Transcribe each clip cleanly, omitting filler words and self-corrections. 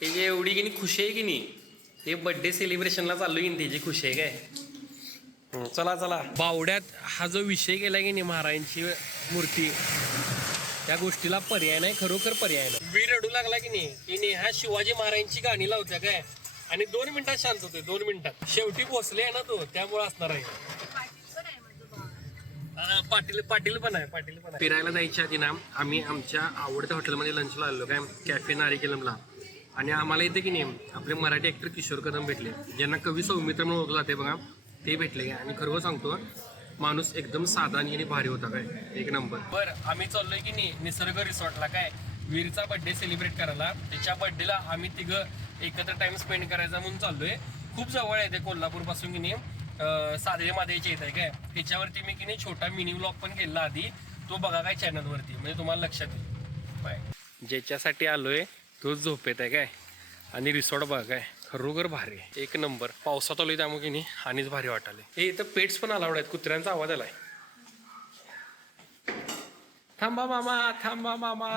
त्याची एवढी की नाही खुशी आहे की नाही, ते बर्थडे सेलिब्रेशनला चाललो की नाही त्याची खुशी आहे काय. चला चला. बावड्यात हा जो विषय केला की नाही महाराजांची मूर्ती, त्या गोष्टीला पर्याय नाही, खरोखर पर्याय नाही. मी रडू लागला की नाही की नेहा शिवाजी महाराजांची गाणी लावत्या काय, आणि 2 मिनिटात शांत होते. 2 मिनिटात शेवटी पोहोचले आहे ना तो, त्यामुळे असणार आहे. पाटील पाटील पण आहे, पाटील पण आहे. फिरायला जायच्या आधी ना आम्ही आमच्या आवडत्या हॉटेलमध्ये लंचला आलो काय, कॅफे नारिकेलमला. आणि आम्हाला इथे की नाही आपले मराठी ॲक्टर किशोर कदम भेटले, ज्यांना कवी सौमित्र म्हणून ओळखलं जाते बघा, ते भेटले काय. आणि खरं सांगतो माणूस एकदम साधा आणि भारी होता काय, एक नंबर. बरं आम्ही चाललोय की नाही निसर्ग रिसॉर्टला काय, वीरचा बर्थडे सेलिब्रेट करायला. त्याच्या बर्थडेला आम्ही तिघं एकत्र टाइम स्पेंड करायचा म्हणून चाललोय. खूप जवळ आहे ते कोल्हापूर पासून की नाही, साधे मादेचे येत आहे काय. त्याच्यावरती मी की नाही छोटा मिनी व्लॉग पण केला आधी, तो बघा काय चॅनलवरती, म्हणजे तुम्हाला लक्षात येईल. बाय. ज्याच्यासाठी आलोय तोच झोपेत आहे काय, आणि रिसॉर्ट बघा काय खरोखर भारी आहे, एक नंबर. पावसात आलोय त्यामुळे की नाही आणिच भारी वाटाले. हे इथं पेट्स पण अलाउड आहेत, कुत्र्यांचा आवाज आलाय. थांबा मामा, थांबा मामा,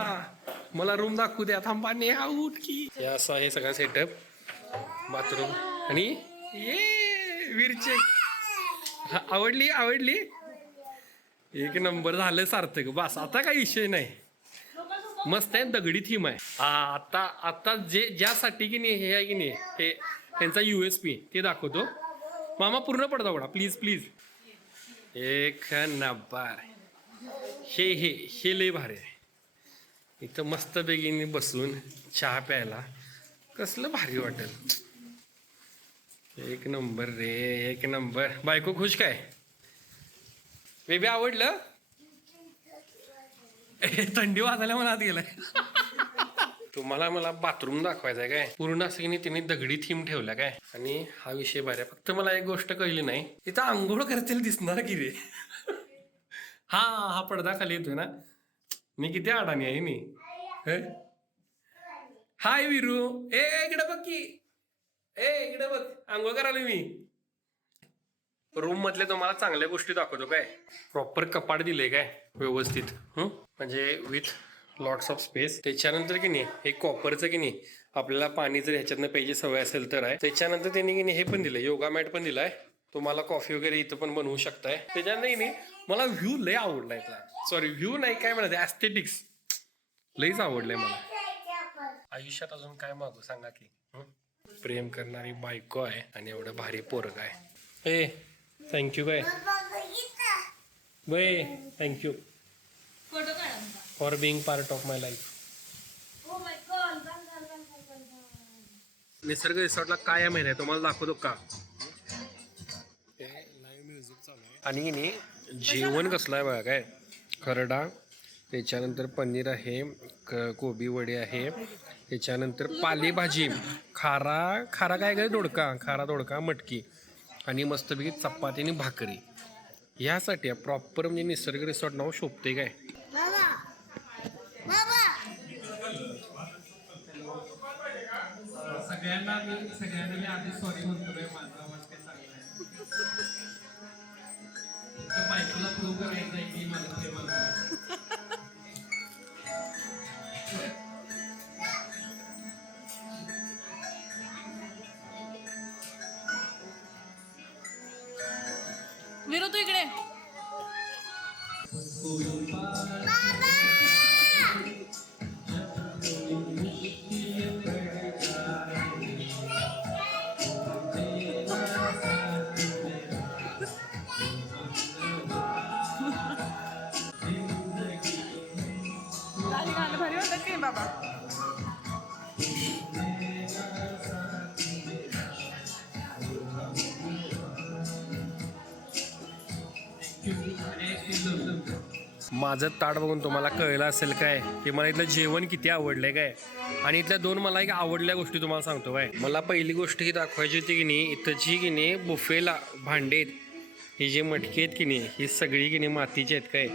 मला रूम दाखवू द्या, थांबा ने आऊट की. हे असं आहे सगळं सेटअप, बाथरूम. आणि ये वीरचे आवडली आवडली, एक नंबर झालं सार्थक. बस आता काही विषय नाही, मस्त आहे, दगडी थीम आहे. आता आता ज्यासाठी की नाही हे आहे की नाही, हे त्यांचा USP ते दाखवतो. मामा पूर्ण पडदा उघडा प्लीज प्लीज. एक नंबर. हे लय भारी आहे. इथं मस्त बेगीने बसून चहा प्यायला कसलं भारी वाटेल. एक नंबर रे, एक नंबर. बायको खुश काय, बेबी आवडलं. थंडी वाजायला मला आत गेलाय. तुम्हाला मला बाथरूम दाखवायचा आहे काय, पूर्ण असं की नाही तिने दगडी थीम ठेवला काय. आणि हा विषय भारी. फक्त मला एक गोष्ट कळली नाही, इथं आंघोळ करतील दिसणार की रे. हा पडदा खाली येतोय ना, मी किती अडाणी आहे मी. हाय विरू, इकडे बघ की, इकडे बघ, आंघोळ करायला मी. रूम मधले तुम्हाला चांगल्या गोष्टी दाखवतो काय. प्रॉपर कपाट दिले काय व्यवस्थित, म्हणजे विथ लॉट्स ऑफ स्पेस. त्याच्यानंतर की नाही हे कॉपरचं की नाही, आपल्याला पाणी जर ह्याच्यातनं प्यायची सवय असेल तर आहे. त्याच्यानंतर त्यांनी की नाही हे पण दिलंय, योगा मॅट पण दिलाय. तुम्हाला कॉफी वगैरे इथं पण बनवू शकताय. त्याच्यानंतर नाही मला व्ह्यू लय आवडलाय. सॉरी व्ह्यू नाही, काय म्हणते ऍस्थेटिक्स लईच आवडलंय मला. आयुष्यात अजून काय मागू सांगा की. प्रेम करणारी बायको आहे आणि एवढं भारी पोरग आहे. थँक्यू काय bye, thank you for being part of my life. निसर्ग रिसॉर्टला काय आहे माहिती आहे तुम्हाला, दाखवतो का. लाईव्ह म्युझिक चालू आहे. आणि नाही जेवण कसलं आहे बघा काय, खरडा, त्याच्यानंतर पनीर आहे, कोबी वडे आहे, त्याच्यानंतर पालेभाजी, खारा काय काय दोडका, खारा दोडका मटकी, आणि मस्तपैकी चपाती आणि भाकरी. ह्यासाठी प्रॉपर म्हणजे निसर्ग रिसॉर्ट नाव शोभते काय. सगळ्यांना मी आधी सॉरी म्हणतोय, माझा आवाज काय चांगला आहे. बायकोला प्रूव्ह करायचं आहे की माझं प्रेम आहे. विरू तू इकडे. गाणं भारी वाटत की बाबा. माझं ताट बघून तुम्हाला कळलं असेल काय की मला इथलं जेवण किती आवडलंय काय. आणि इथल्या 2 मला एक आवडल्या गोष्टी तुम्हाला सांगतो काय. मला पहिली गोष्ट ही दाखवायची होती की नाही, इथंची की नाही बुफेला भांडे आहेत, ही जे मटकी आहेत की नाही ही सगळी की नाही मातीची आहेत काय.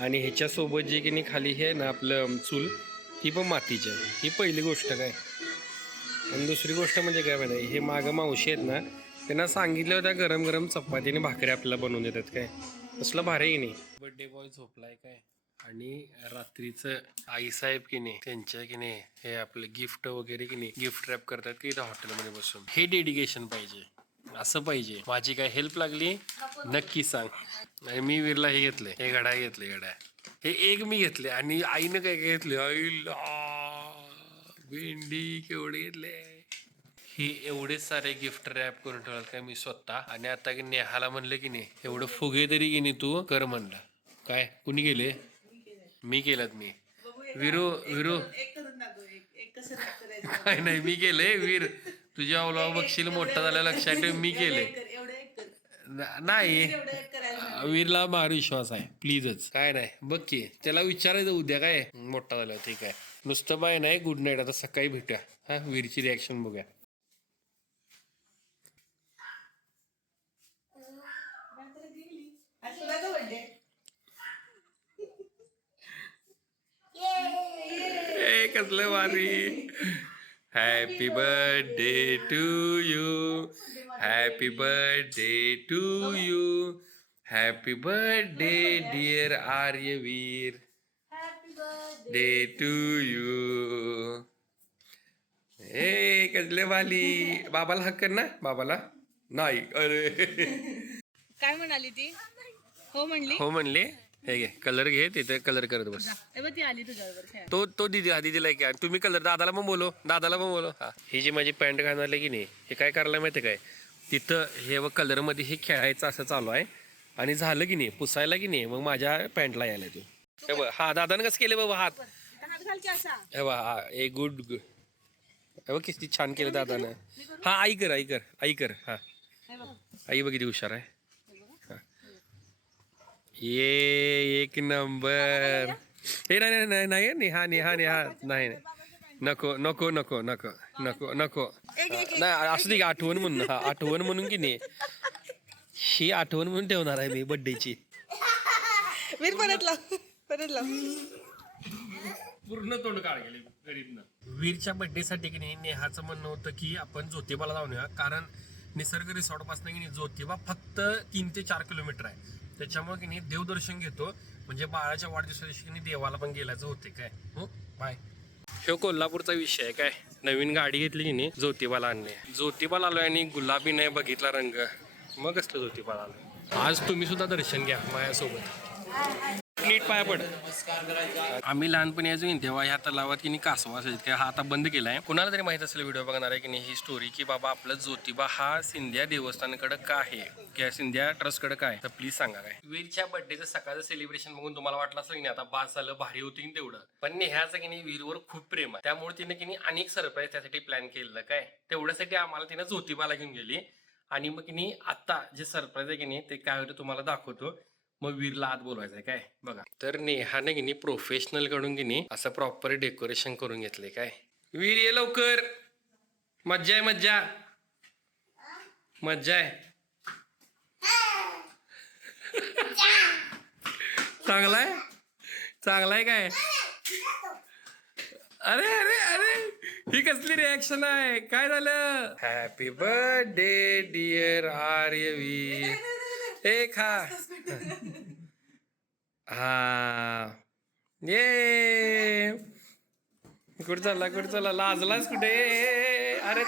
आणि ह्याच्यासोबत जे की नाही खाली हे ना आपलं चूल, ती पण मातीची आहे. ही पहिली गोष्ट काय. आणि दुसरी गोष्ट म्हणजे काय माहिती, हे मागं मावशी आहेत ना, त्यांना सांगितलं होत्या गरम गरम चपाती आणि भाकरी आपल्याला बनवून देतात काय. कसलं भारी आहे की नाही. बर्थडे बॉय झोपलाय काय, आणि रात्रीचं आईसाहेब की नाही त्यांच्या की नाही हे आपले गिफ्ट वगैरे की नाही गिफ्ट रॅप करतात की इथं हॉटेलमध्ये बसून. हे डेडिकेशन पाहिजे, असं पाहिजे. माझी काय हेल्प लागली नक्की सांग. आणि मी वीरला हे घेतले, हे घड्याळ घेतले, घड्याळ हे एक मी घेतले आणि आईनं काय काय घेतले, आईला भेंडी केवढे घेतले. ही एवढेच सारे गिफ्ट रॅप करून ठेवलं काय मी स्वतः. आणि आता की नेहाला म्हणलं की नाही एवढं फुगे तरी की नाही तू कर म्हणलं. काय कुणी गेले? मी केलं. मी विरू विरू काय नाही मी केलंय वीर. तुझ्या ओला बघशील मोठा झाल्या लक्षात ठेव मी केले. नाही वीरला मारू विश्वास आहे प्लीजच. काय नाही बघ की त्याला विचारायचं उद्या काय मोठा झाला ठीक आहे. नुसतं बाय नाही गुड नाईट. आता सकाळी भेटूया हा. वीरची रिॲक्शन बघूया. कसलं भारी. Happy birthday to you, happy birthday to you, happy birthday dear Aryaveer, day to you. ए कसले वाली. बाबाला हक्क कर ना. बाबाला नाही. अरे काय म्हणाली ती? हो म्हणली. हो म्हणले. हे घे कलर घे तिथे कलर करत बस. ती आली तुझ्याबरोबर खेळायला. तो दीदीला की तुम्ही कलर दादाला पण बोलो, दादाला पण बोलो. हा ही जी माझी पॅन्ट घालणार की नाही हे काय करायला माहिती काय तिथं हे व कलर मध्ये हे खेळायचं असं चालू आहे. आणि झालं की नाही पुसायला की नाही मग माझ्या पॅन्टला यायला तू. हे बघ हा दादानं कसं केलं बाबा हात. घाल की असा. हे बघ हा ए गुड. हे बघ किती छान केलं दादानं. हा आई कर आई कर आई कर. हा आई बघ किती हुशार आहे. ये एक नंबर. हे नाही नाही नाही नेहा नेहा नेहा नाही नाही नको नको नको नको नको नको नाही असं नाही आठवण म्हणून. हा आठवण म्हणून की नाही ही आठवण म्हणून ठेवणार आहे मी बर्थडेची. वीर परत लाव. पूर्ण तोंड काढ गेले गरीबनं. वीरच्या बर्थडेसाठी की नाही नेहाचं म्हणणं होतं की आपण ज्योतिबाला जाऊया. कारण निसर्ग रिसॉर्ट पासून की नाही ज्योतिबा फक्त 3 ते 4 किलोमीटर आहे. त्याच्यामुळे की नाही देवदर्शन घेतो म्हणजे बाळाच्या वाढदिवसा दिवशी की नाही देवाला पण गेल्याचं होते काय. हो बाय. हे कोल्हापूरचा विषय आहे काय. नवीन गाडी घेतली की नाही ज्योतिबाला आणणे. ज्योतिबाला आलोय आणि गुलाबी नाही बघितला रंग मग असलं ज्योतिबाला आलोय. आज तुम्ही सुद्धा दर्शन घ्या माझ्यासोबत. नीट पाया पड. आम्ही लहानपणी यायचो की तेव्हा ह्या तलावात की नाही कासवा असायचे काय. हा आता बंद केलाय. कुणाला तरी माहित असेल व्हिडिओ बघणार आहे की नाही ही स्टोरी की बाबा आपलं ज्योतिबा हा सिंध्या देवस्थानकडे का आहे किंवा सिंध्या ट्रस्टकडे काय तर प्लीज सांगा काय. वीरच्या बर्थडेचं सकाळचं सेलिब्रेशन बघून तुम्हाला वाटलं असेल की नाही आता बास झालं भारी होती तेवढं. पण नेह्याचं की नाही वीरवर खूप प्रेम आहे. त्यामुळे तिने की नाही अनेक सरप्राईज त्यासाठी प्लॅन केलेलं काय. तेवढ्यासाठी आम्हाला तिने ज्योतिबाला घेऊन गेली. आणि मग की नाही आता जे सरप्राईज आहे की नाही ते काय होतं तुम्हाला दाखवतो. मग वीरला आत बोलवायचं आहे काय बघा. तर नेहाने की नाही प्रोफेशनल कडून की नाही असं प्रॉपर डेकोरेशन करून घेतलंय काय. वीर ये लवकर. मज्जा आहे मज्जा मज्जा आहे. चांगलाय चांगलाय काय. अरे अरे अरे ही कसली रिॲक्शन आहे. काय झालं. Happy birthday dear Aryaveer. ए खा. हा ये कुठे चालला लाजलास कुठे. अरे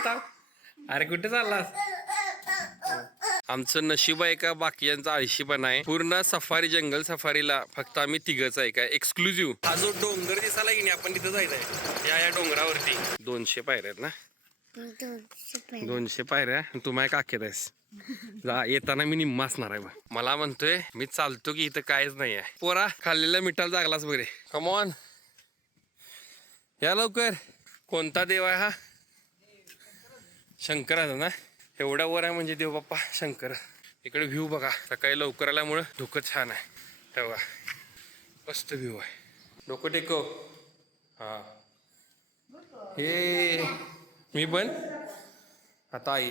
अरे कुठे चाललास. आमचं नशीब आहे का बाकीयांचा आळशीपणा आहे. पूर्ण सफारी जंगल सफारीला फक्त आम्ही तिघच आहे काय एक्सक्लुझिव्ह. हा जो डोंगर दिसायला की नाही आपण तिथं जायचंय या डोंगरावरती. 200 पायऱ्या आहेत ना. 200 पायऱ्या तू माझ्या काकेत आहेस. येताना मी निम्मा असणार आहे. मला म्हणतोय मी चालतो की इथं काहीच नाही आहे. पोरा खाल्लेल्या मिठाला जागलाच बरे. कमॉन या लवकर. कोणता देव आहे हा. शंकराचा ना. एवढा वर आहे म्हणजे देव बाप्पा शंकर. इकडे व्ह्यू बघा सकाळी लवकर आल्यामुळं धुकं छान आहे. तेव्हा मस्त व्ह्यू आहे. डोकं टेको. हा हे मी पण आता आई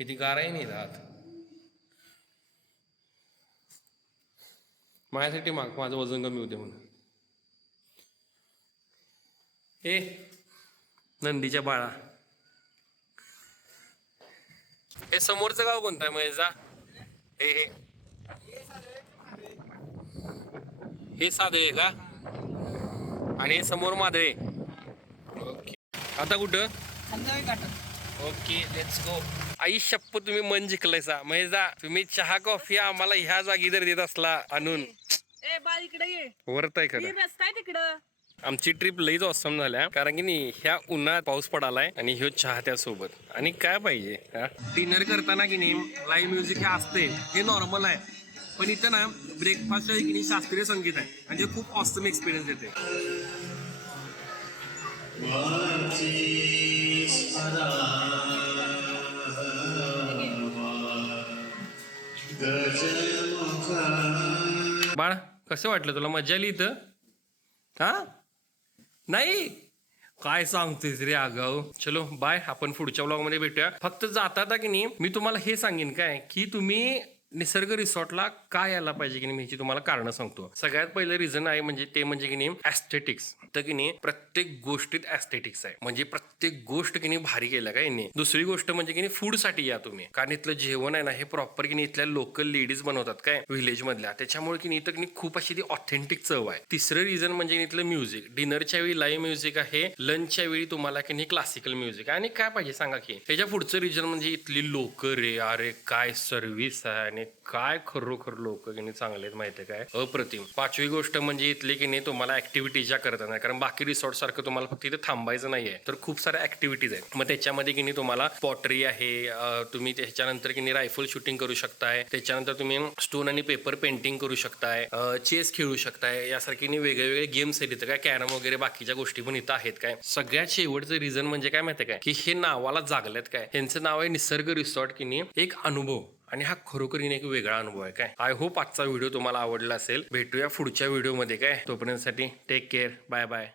किती गार आहे नाही राहत. माझ्यासाठी माग माझं वजन कमी होते म्हणून. ए नंदीच्या बाळा. हे समोरचं गाव कोणतं आहे महेशा. हे हे साधे आहे का आणि हे समोर मादळे. ओके आता कुठं? Okay let's go. आई शप्प तुम्ही मन जिंकलायसा म्हणजे जा तुम्ही चहा कॉफी आम्हाला ह्या जागी जर देत असला आणून. ए बाळ इकडे ये, वरत आहे खरं. रस्ता आहे तिकडं. आमची ट्रिप लईच ऑसम झाल्या कारण की नाही ह्या उन्हात पाऊस पडालाय आणि ह्यो चहा त्यासोबत आणि काय पाहिजे. डिनर करताना की नाही लाईव्ह म्युझिक हे असते हे नॉर्मल आहे पण इथं ना ब्रेकफास्ट आहे की नाही शास्त्रीय संगीत आहे म्हणजे खूप ऑसम एक्सपिरियन्स येते. बाळ कसं वाटलं तुला? मजा आली इथं? हा नाही काय सांगतेस रे आगाऊ. चलो बाय, आपण पुढच्या ब्लॉग मध्ये भेटूया. फक्त जाता की नाही मी तुम्हाला हे सांगेन काय की तुम्ही निसर्ग रिसॉर्टला काय यायला पाहिजे की नाही ह्याची तुम्हाला कारण सांगतो. सगळ्यात पहिलं रिझन आहे म्हणजे ते म्हणजे की नाही ऍस्थेटिक्स. तर की नाही प्रत्येक गोष्टीत ऍस्थेटिक्स आहे म्हणजे प्रत्येक गोष्ट की नाही भारी केलं काय नाही. दुसरी गोष्ट म्हणजे की नाही फूड साठी या तुम्ही कारण इथलं जेवण आहे ना हे प्रॉपर की नाही इथल्या लोकल लेडीज बनवतात काय व्हिलेज मधल्या त्याच्यामुळे की नाही इथं की नाही खूप अशी ती ऑथेंटिक चव आहे. तिसरं रिझन म्हणजे इथलं म्युझिक. डिनरच्या वेळी लाईव्ह म्युझिक आहे, लंचच्या वेळी तुम्हाला की नाही क्लासिकल म्युझिक आहे आणि काय पाहिजे सांगा की. त्याच्या पुढचं रिझन म्हणजे इथली लोक रे अरे काय सर्व्हिस आहे आणि काय खरोखर लोक की नाही चांगले माहिती काय अप्रतिम. पाचवी गोष्ट म्हणजे इथले की नाही तुम्हाला ऍक्टिव्हिटीज ज्या करतात नाही कारण बाकी रिसॉर्ट सारखं तुम्हाला फक्त इथे थांबायचं नाहीये तर खूप साऱ्या ऍक्टिव्हिटीज आहेत. मग त्याच्यामध्ये की नाही तुम्हाला पॉटरी आहे, तुम्ही त्याच्यानंतर की नाही रायफल शूटिंग करू शकताय, त्याच्यानंतर तुम्ही स्टोन आणि पेपर पेंटिंग करू शकताय, चेस खेळू शकताय, यासारखे वेगळे वेगळे गेम्स आहेत इथं काय कॅरम वगैरे बाकीच्या गोष्टी पण इथं आहेत काय. सगळ्यात शेवटचं रिझन म्हणजे काय माहिती काय की हे नावाला जागल्यात काय त्यांचं नाव आहे निसर्ग रिसॉर्ट की नाही एक अनुभव आणि हा खरोखर एक वेगळा अनुभव आहे काय. आय होप आजचा व्हिडिओ तुम्हाला आवडला असेल. भेटूया पुढच्या व्हिडिओमध्ये काय. तोपर्यंतसाठी टेक केअर. Bye bye.